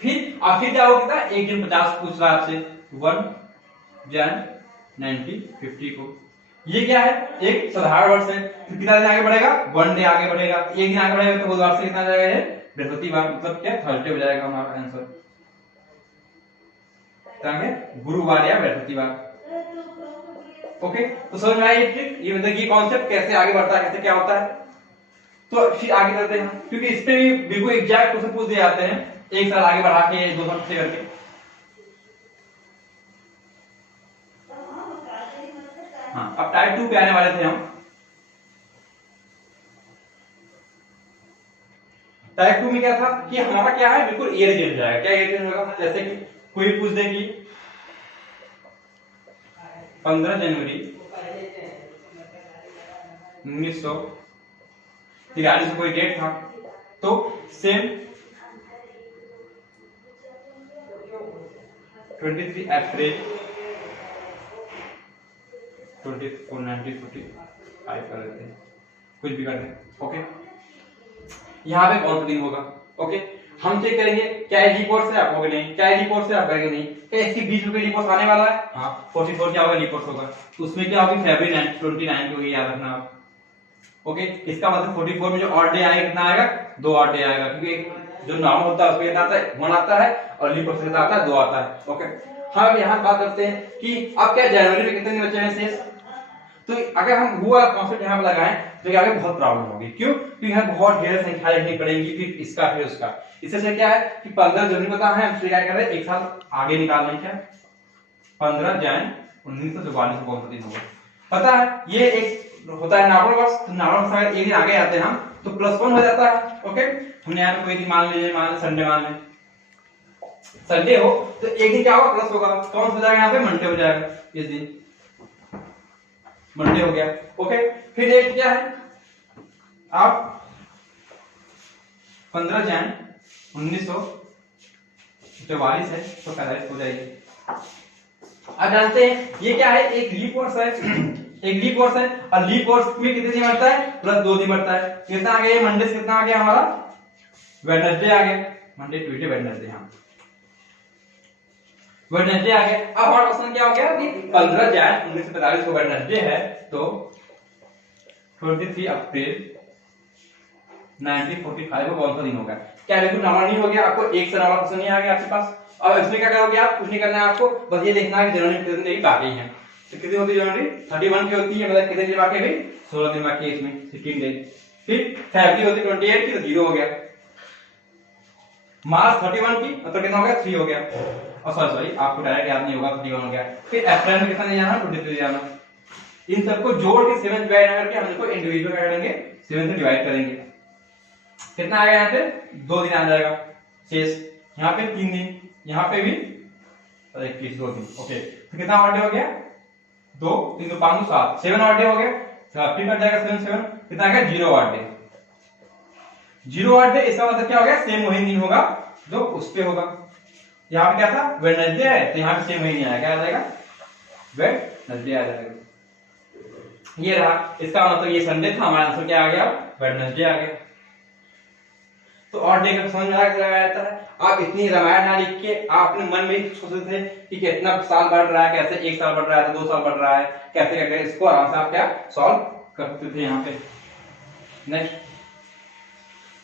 फिर आखिर क्या होगा, 1 दिन 50 पूछ रहा है आपसे, 1 जनवरी 1950 को, ये क्या है, एक साधारण वर्ष है, तो कितना दिन आगे बढ़ेगा, 1 डे आगे बढ़ेगा, 1 दिन आगे बढ़ेगा, तो बुधवार से कितना जाएगा, बृहस्पतिवार, मतलब क्या थर्सडे हो जाएगा हमारा आंसर, गुरुवार या बृहस्पतिवार। ओके, तो समझ में आया ये ट्रिक, ये मतलब ये कॉन्सेप्ट कैसे आगे बढ़ता है, कैसे क्या होता है। तो फिर आगे चलते हैं, क्योंकि इस पे भी बिल्कुल एग्जैक्ट क्वेश्चन पूछ दिए जाते हैं, एक साल आगे बढ़ा के 2 साल से करके। हाँ, अब टाइप 2 पे आने वाले थे हम। टाइप 2 में क्या था कि हमारा क्या है, बिल्कुल ईयर चेंज हो जाएगा। क्या ईयर चेंज होगा, जैसे कि कोई पूछ दे कि 15 जनवरी 1943 कोई डेट था, तो सेम 23 अप्रैल 1945 कर देते हैं, कुछ भी कर दें। ओके, यहाँ पे कौन सा दिन होगा। ओके, हम चेक करेंगे क्या लीप वर्ष है, आप कहोगे नहीं, क्या लीप वर्ष है, आप कहेंगे नहीं, क्या इसके बीच में लीप वर्ष आने वाला है, हाँ 44 क्या होगा, लीप वर्ष होगा, तो उसमें क्या होगी, फरवरी 29 को, याद रखना आप। ओके, इसका मतलब 44 में जो ऑड डे आएगा कितना आएगा, 2 ऑड डे आएगा, क्योंकि जो नॉर्मल होता है उसमें कितना आता है, 1 आता है, और लीप वर्ष कितना आता है, 2 आता है। ओके, हम यहाँ बात करते हैं कि अब क्या जनवरी में कितने दिन बचे हैं शेष, तो अगर हम वो वाला कॉन्सेप्ट यहाँ पे लगाएं तो आगे बहुत प्रॉब्लम होगी। क्यों, क्योंकि यहाँ बहुत ढेर संख्या लिखनी पड़ेगी, फिर इसका फिर उसका। इससे क्या है कि 15 जनवरी पता है, हम क्या कर रहे हैं, एक साल आगे निकाल रहे हैं, क्या 15 जनवरी 1944 को कौन सा दिन होगा पता है। ये एक होता है नॉर्मल वर्ष, तो नॉर्मल वर्ष अगर एक दिन आगे आते हैं हम तो +1 हो जाता है। ओके, हमने यहाँ पे कोई दिन मान लीजिए, मान संडे मान लें, संडे हो तो एक दिन क्या होगा, प्लस होगा, कौन सा हो जाएगा, यहाँ पे मंडे हो जाएगा, इस दिन मंडे हो गया। ओके, फिर नेक्स्ट क्या है, आप 15 जनवरी 1944 है तो 45 हो जाएगी। अब जानते हैं ये क्या है, एक लीप वर्ष है, एक लीप वर्ष है, और लीप वर्ष में कितने दिन बढ़ता है, +2 दिन बढ़ता है। कितना आ गया, मंडे से कितना आ गया हमारा, वेडनेसडे आ गया, मंडे ट्यूसडे वेडनेसडे, हाँ वेडनेसडे आ गया। अब हमारा क्वेश्चन क्या हो गया कि 15 जनवरी 1945 को वेडनेसडे है, तो 23 अप्रैल 1945 को कौन सा दिन होगा। क्या बिल्कुल नॉर्मल नहीं हो गया, आपको एक से नॉर्मल क्वेश्चन नहीं आ गया आपके पास। अब इसमें क्या करोगे आप, कुछ नहीं करना है आपको, बस ये देखना है कि जनवरी में कितने दिन बाकी हैं। तो कितनी होती है जनवरी 31 की होती है, मतलब कितने दिन बाकी है, 16 दिन बाकी है इसमें, 16 डेज। फिर फरवरी होती है 28 की, तो 0 हो गया। मार्च 31 की, मतलब कितना हो गया, 3 हो गया। और सॉरी आपको डायरेक्ट याद नहीं होगा, 31 हो गया। फिर अप्रैल में कितना नहीं जाना, 23 जाना। इन सबको जोड़ के 7 डिवाइड करके हम इसको इंडिविजुअल क्या करेंगे, 7 से डिवाइड करेंगे। कितना आ गया यहाँ पे, 2 दिन आ जाएगा शेष। यहाँ पे 3 दिन, यहाँ पे भी 21 2 दिन। ओके, तो कितना ऑड डे हो गया, 2 3 2 5 7, 7 ऑड डे हो गया। फिर कट जाएगा 7 7, कितना आ गया, 0 ऑड डे। 0 ऑड डे, इसका मतलब क्या हो गया, सेम वही दिन होगा जो उस पे होगा। यहाँ पे क्या था, वेडनेसडे है, तो यहाँ पे सेम वही नहीं आया, क्या आ जाएगा, वेडनेसडे आ जाएगा। ये रहा, इसका मतलब ये संडे था, हमारा आंसर क्या आ गया, वेडनेसडे आ गया। तो ऑड डे का समझ में लगाया जाता है। आप इतनी रामायण ना लिख के आप अपने मन में सोचते थे कि कितना साल बढ़ रहा है, कैसे 1 साल बढ़ रहा है, 2 साल बढ़ रहा है, कैसे करके इसको आराम से आप क्या सॉल्व करते थे यहाँ पे। नेक्स्ट,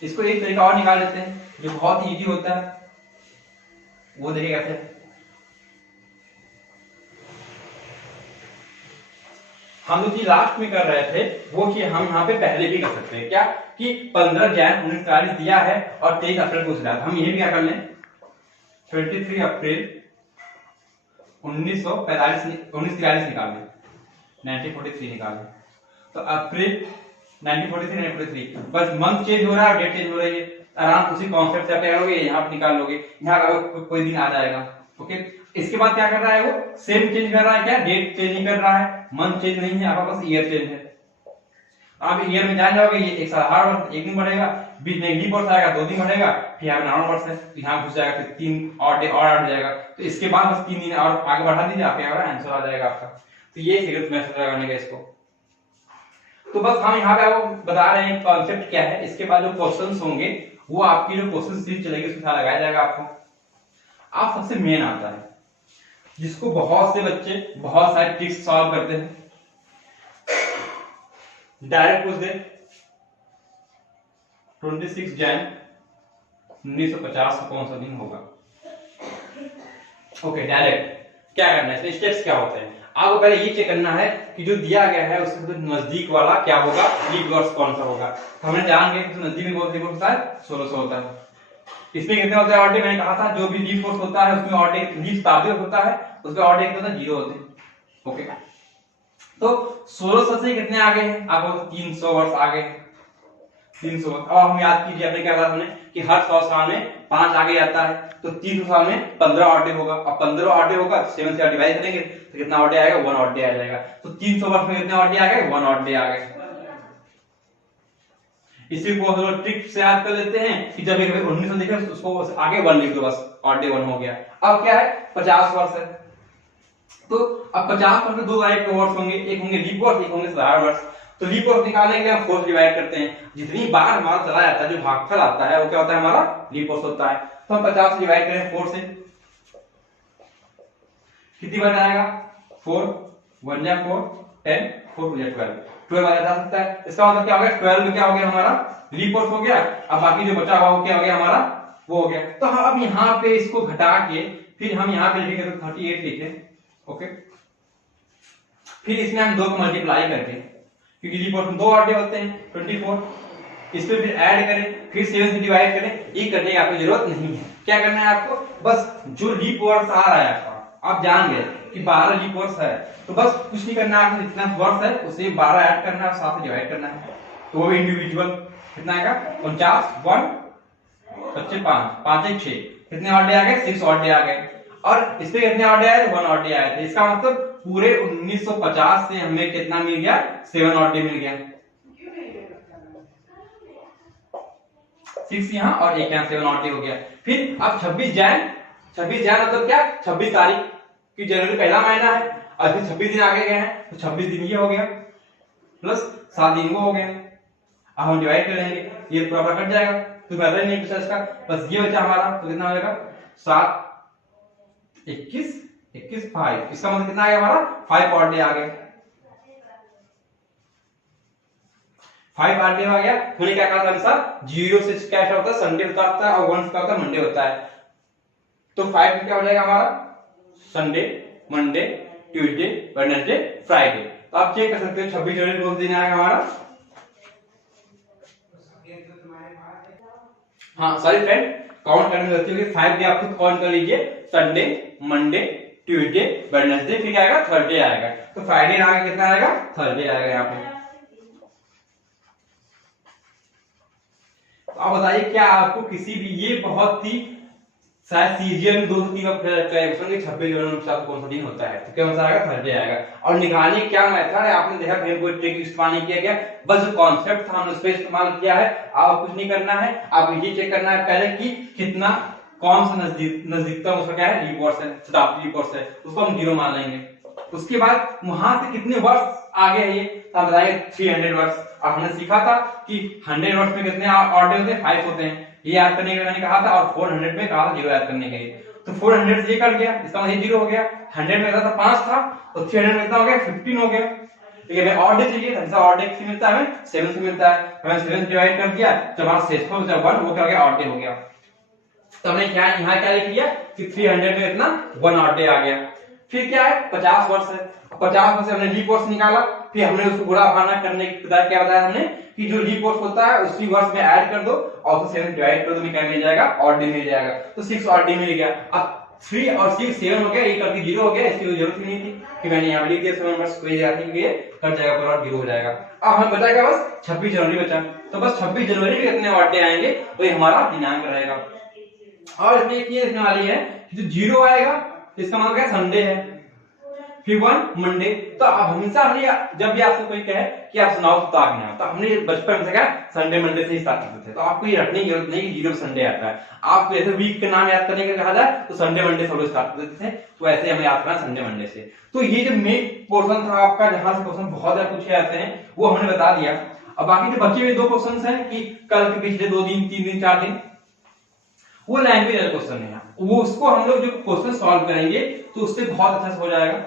इसको एक तरीका और निकाल लेते हैं जो बहुत इजी होता है, वो देखिए कैसे। हम जो चीज लास्ट में कर रहे थे वो कि हम यहाँ पे पहले भी कर सकते हैं, क्या कि 15 जनवरी 1943 दिया है और 23 अप्रैल को दिया, हम ये भी क्या कर लें, 23 अप्रैल 1943 निकाल लें, 1943 निकाल लें। तो अप्रैल 1943 1943, बस मंथ चेंज हो रहा है, डेट चेंज हो रही है, आराम उसी कॉन्सेप्ट से आप क्या करोगे, यहाँ पे निकाल लोगे, यहाँ कोई दिन आ जाएगा। ओके, इसके बाद क्या कर रहा है, वो सेम चेंज कर रहा है, क्या डेट चेंज नहीं कर रहा है, मंथ चेंज नहीं है, आपका पास ईयर चेंज है। आप ईयर में जान जाओगे, ये एक साल हर वर्ष 1 दिन बढ़ेगा, बीच में लीप वर्ष आएगा 2 दिन बढ़ेगा, फिर यहाँ नॉर्मल वर्ष है तो यहाँ घुस जाएगा, फिर 3 और डे और आ जाएगा, तो इसके बाद बस 3 दिन और आगे बढ़ा दीजिए, आपका आंसर आ जाएगा आपका। तो ये सीक्रेट मेथड लगाने का इसको। तो बस हम यहाँ पे आपको बता रहे हैं कॉन्सेप्ट क्या है। इसके बाद जो क्वेश्चंस होंगे वो आपकी जो क्वेश्चन सीरीज चलेगी उसमें लगाया जाएगा आपको। आप सबसे मेन आता है जिसको बहुत से बच्चे बहुत सारे ट्रिक्स सॉल्व करते हैं, डायरेक्ट पूछ दे 26 जनवरी 1950 को कौन सा दिन होगा। ओके, डायरेक्ट क्या करना है, स्टेप्स क्या होते हैं, आपको पहले ये चेक करना है कि जो दिया गया है उसके नजदीक वाला क्या होगा, लीप वर्ष कौन सा होगा। हमने जान गए कि नजदीक में लीप वर्ष होता है 1600 होता है। इसमें कितने होते हैं ऑड डे, मैंने कहा था जो भी लीप वर्ष होता है उसमें ऑड डे लीप ताबिक होता है, उसमें ऑड डे कितना 0 होते हैं। ओके, तो 1600 से कितने आगे हैं, आपको 300 वर्ष आगे, 300। अब हम याद कीजिए अपने क्या था हमने कि हर 100 साल में 5 आगे आता है, तो 300 साल में 15 ऑड डे होगा। अब 15 ऑड डे होगा 7 से डिवाइड करेंगे तो कितना ऑड डे आएगा, 1 ऑड डे आ जाएगा। तो 300 वर्ष में कितने ऑड डे आ गए, 1 ऑड डे आ गए। इसी को हम ट्रिक से याद कर लेते हैं कि जब 1900 देखे उसको आगे 1 लिख दो, बस ऑड डे 1 हो गया। अब क्या है, 50 वर्ष है, तो अब 50 वर्ष में 2 टाइप के वर्ष होंगे, एक होंगे लीप वर्ष, एक होंगे साधारण वर्ष। तो लीप वर्ष निकालने के लिए हम 4 से डिवाइड करते हैं, जितनी बार हमारा चला जाता है जो भागफल आता है वो क्या होता है, हमारा लीप वर्ष होता है। तो हम 50 से डिवाइड करें 4 से, कितनी बार आएगा, 4 1 जा 4 10 4 2 जा 12 आ सकता है। इसका मतलब क्या हो गया, 12 क्या हो गया हमारा, लीप वर्ष हो गया। अब बाकी जो बचा हुआ क्या हो गया हमारा, वो हो गया। तो हम अब यहाँ पे इसको घटा के फिर हम यहाँ पे लिखेंगे तो 38 लिखे। ओके, फिर इसमें हम 2 को मल्टीप्लाई करके, क्योंकि लीप वर्ष में 2 ऑड डे होते हैं 24, इस पे फिर ऐड करें, फिर 7 से डिवाइड करें। ये करने की आपको जरूरत नहीं है। क्या करना है आपको, बस जो लीप वर्ष आ रहा है आपका, आप जान गए कि 12 लीप वर्ष है, तो बस कुछ नहीं करना है, आपको जितना वर्ष है उसे 12 ऐड करना है और 7 से डिवाइड करना है। तो वो इंडिविजुअल कितना आएगा, 49 1 बच्चे 5 5 1 6, कितने ऑड डे आ गए, 6 ऑड डे आ गए। और इस पे कितने ऑड डे आए, 1 ऑड डे आए थे। इसका मतलब पूरे 1950 से हमें कितना मिल गया, 7 ऑड डे मिल गया, 6 यहाँ और 1 यहाँ, 7 ऑड डे हो गया। फिर अब 26 जनवरी मतलब क्या, 26 तारीख की, जनवरी पहला महीना है और फिर 26 दिन आगे गए हैं तो 26 दिन ये हो गया प्लस 7 दिन वो हो गए। अब हम डिवाइड करेंगे, ये पूरा कट जाएगा, तो पता ही नहीं कुछ इसका, बस ये बचा हमारा। तो कितना हो जाएगा, 7 21 21 5, इसका मतलब कितना आ गया हमारा, 5 ऑड डे आ गए, 5 ऑड डे आ गया। मैंने क्या कहा था अनुसार, 0 से क्या होता है, संडे होता है और 1 का होता है मंडे होता है। तो 5 में क्या हो जाएगा हमारा, Sunday Monday Tuesday, Wednesday, Friday. तो आप चेक कर सकते हो 26 जनवरी कौन सा दिन आएगा हमारा। हाँ सॉरी फ्रेंड, काउंट करने में गलती होगी, 5 डे आप खुद काउंट कर लीजिए, संडे, मंडे, ट्यूसडे, वेडनेसडे, फिर आएगा थर्सडे आएगा। तो फ्राइडे आगे कितना आएगा, थर्सडे आएगा यहाँ पे। तो आप बताइए क्या आपको किसी भी, ये बहुत ही शायद सीजीएल में 2 से 3 क्वेश्चन के 26 जनवरी में साथ कौन सा दिन होता है, तो क्या होता है, थर्सडे आएगा। और निकालने क्या मेथड है आपने देखा, कहीं कोई ट्रिक इस्तेमाल नहीं किया गया, बस जो कॉन्सेप्ट था हमने उस पर इस्तेमाल किया है। आप कुछ नहीं करना है, आप ये चेक करना है पहले कि कितना, कौन सा नजदीकतम उसका क्या है, लीप वर्ष है, शताब्दी लीप वर्ष है, उसको हम 0 मान लेंगे। उसके बाद वहां से कितने वर्ष आगे है ये, तो आप बताइए 300 वर्ष। और हमने सीखा था कि 100 वर्ष में कितने ऑड डे होते हैं, 5 होते हैं, ये याद करने के लिए मैंने कहा था। और 400 में कहा था 0 याद करने के लिए। तो 400 से ये कट गया, इसका मतलब 0 हो गया। 100 में था 5 था, तो 300 में कितना हो गया, 15 हो गया। ठीक है, हमें ऑड डे चाहिए, ऐसा ऑड डे किससे मिलता है, हमें 7 से मिलता है। हमें 7 से डिवाइड कर दिया, जब हमारा शेषफल बचा 1, वो क्या हो गया, ऑड डे हो गया। तो हमने क्या यहाँ क्या लिख लिया कि 300 में इतना 1 ऑड डे आ गया। फिर क्या है, 50 वर्ष है, 50 वर्ष से हमने लीप वर्ष निकाला, फिर हमने उसको गुणा भाना करने के बाद क्या बताया हमने कि जो लीप वर्ष होता है उसी वर्ष में ऐड कर दो और उसको 7 डिवाइड कर दो, क्या मिल जाएगा, ऑड डे मिल जाएगा। तो 6 ऑड डे मिल गया। अब 3 और 6 7 हो गया, ये करके 0 हो गया, इसकी कोई जरूरत ही नहीं थी कि मैंने यहाँ लिख दिया 7 वर्ष, कोई जरूरत नहीं, ये कट जाएगा पूरा, 0 हो जाएगा। अब हमें बचा बस 26 जनवरी बचा, तो बस 26 जनवरी में कितने ऑड डे आएंगे, वही हमारा दिनांक रहेगा। और इसमें एक चीज देखने वाली है कि जो 0 आएगा इसका मतलब क्या, संडे है, फिर 1 मंडे। तो हमेशा हमने जब भी आपसे कोई कहे कि आप सुनाओ तो आज्ञा, तो हमने बचपन से क्या संडे मंडे से ही स्टार्ट करते थे। तो आपको ये रटने की जरूरत नहीं कि 0 संडे आता है। आपको ऐसे वीक के नाम याद करने का कहा जाए तो संडे मंडे से स्टार्ट कर देते थे, तो ऐसे हमें याद करना संडे मंडे से। तो ये जो मेन पोर्शन था आपका, जहां से क्वेश्चन बहुत ज्यादा पूछे जाते हैं, वो हमने बता दिया। अब बाकी जो बचे हुए 2 क्वेश्चन है कि कल के पिछले 2 दिन, 3 दिन, 4 दिन, वो लैंग्वेज क्वेश्चन है, वो उसको हम लोग जो क्वेश्चन सॉल्व करेंगे तो उससे बहुत अच्छा से हो जाएगा।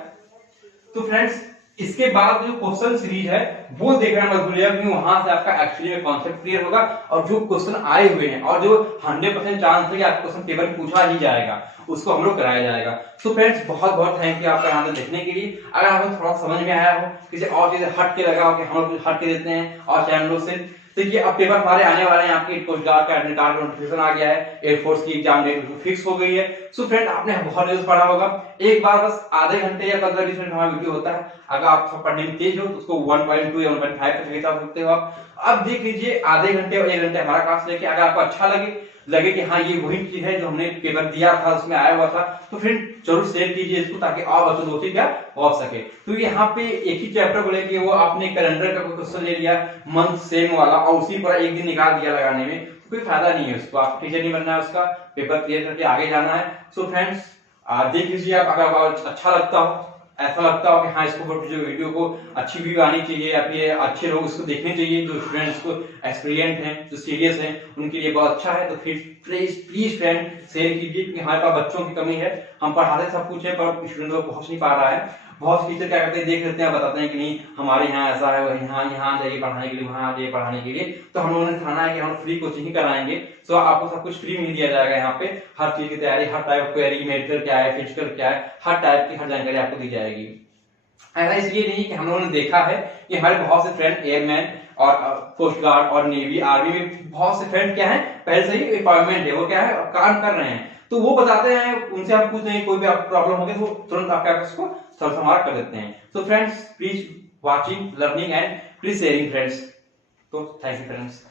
तो फ्रेंड्स इसके बाद जो क्वेश्चन सीरीज है वो देखना मत भूलिएगा, क्योंकि वहां से आपका एक्चुअली में कॉन्सेप्ट क्लियर होगा और जो क्वेश्चन आए हुए हैं और जो 100% चांस है कि आपको क्वेश्चन पेपर में पूछा ही जाएगा, उसको हम लोग कराया जाएगा। तो फ्रेंड्स बहुत बहुत थैंक यू आपका यहाँ देखने के लिए। अगर आपको थोड़ा समझ में आया हो, किसी और चीज हट के लगा हो कि हम लोग हट के देते हैं और चैनलों से, देखिए अब पेपर हमारे आने वाले हैं, आपके कोस्ट गार्ड का एडमिट कार्ड नोटिफिकेशन आ गया है, एयरफोर्स की एग्जाम डेट फिक्स हो गई है। सो फ्रेंड आपने बहुत न्यूज़ पढ़ा होगा, एक बार बस आधे घंटे या 15-20 मिनट हमारा वीडियो होता है, अगर आप पढ़ने में तेज हो तो उसको 1.2 या 1.5 तक लेकर आ सकते हो आप। अब देख लीजिए आधे घंटे और 1 घंटे हमारा क्लास लेके, अगर आपको अच्छा लगे कि हाँ ये वही चीज है जो हमने पेपर दिया था उसमें आया हुआ था, तो फिर जरूर शेयर कीजिए इसको, ताकि और बच्चों दोस्ती क्या पहुंच सके। तो यहाँ पे एक ही चैप्टर को लेके वो आपने कैलेंडर का कोई क्वेश्चन ले लिया मंथ सेम वाला और उसी पर एक दिन निकाल दिया लगाने में, तो कोई फायदा नहीं है उसको, आप टीचर नहीं बनना है, उसका पेपर क्लियर करके आगे जाना है। सो फ्रेंड्स देख लीजिए आप, अगर अच्छा लगता हो, ऐसा लगता हो कि हाँ इसको जो वीडियो को अच्छी व्यू आनी चाहिए या फिर अच्छे लोग इसको देखने चाहिए, जो स्टूडेंट्स को एक्सपीरियंस हैं, जो सीरियस हैं, उनके लिए बहुत अच्छा है, तो फिर प्लीज फ्रेंड शेयर कीजिए, क्योंकि हमारे पास बच्चों की कमी है, हम पढ़ाते सब कुछ है पर स्टूडेंट को पहुंच नहीं पा रहा है। बहुत टीचर क्या करते हैं, देख लेते हैं, बताते हैं कि नहीं हमारे यहाँ ऐसा है, यहाँ जाइए पढ़ाने के लिए, वहां जाइए पढ़ाने के लिए। तो हम लोगों ने ठाना है कि हम फ्री कोचिंग ही कराएंगे। सो आपको सब कुछ फ्री में दिया जाएगा यहाँ पे, हर चीज की तैयारी, हर टाइप क्वेरी, मेडिकल क्या है, फिजिकल क्या है, हर टाइप की हर जानकारी आपको दी जाएगी। ऐसा इसलिए नहीं कि हम लोगों ने देखा है कि हमारे बहुत से फ्रेंड एयरमैन और कोस्ट गार्ड और नेवी आर्मी में बहुत से फ्रेंड क्या है पहले से ही अपॉइंटमेंट है, वो क्या है काम कर रहे हैं, तो वो बताते हैं, उनसे आप पूछते हैं कोई भी आप प्रॉब्लम होगी तो तुरंत आपके उसको सॉल्व हमारा कर देते हैं। तो friends please watching, learning and please sharing friends. तो थैंक यू फ्रेंड्स।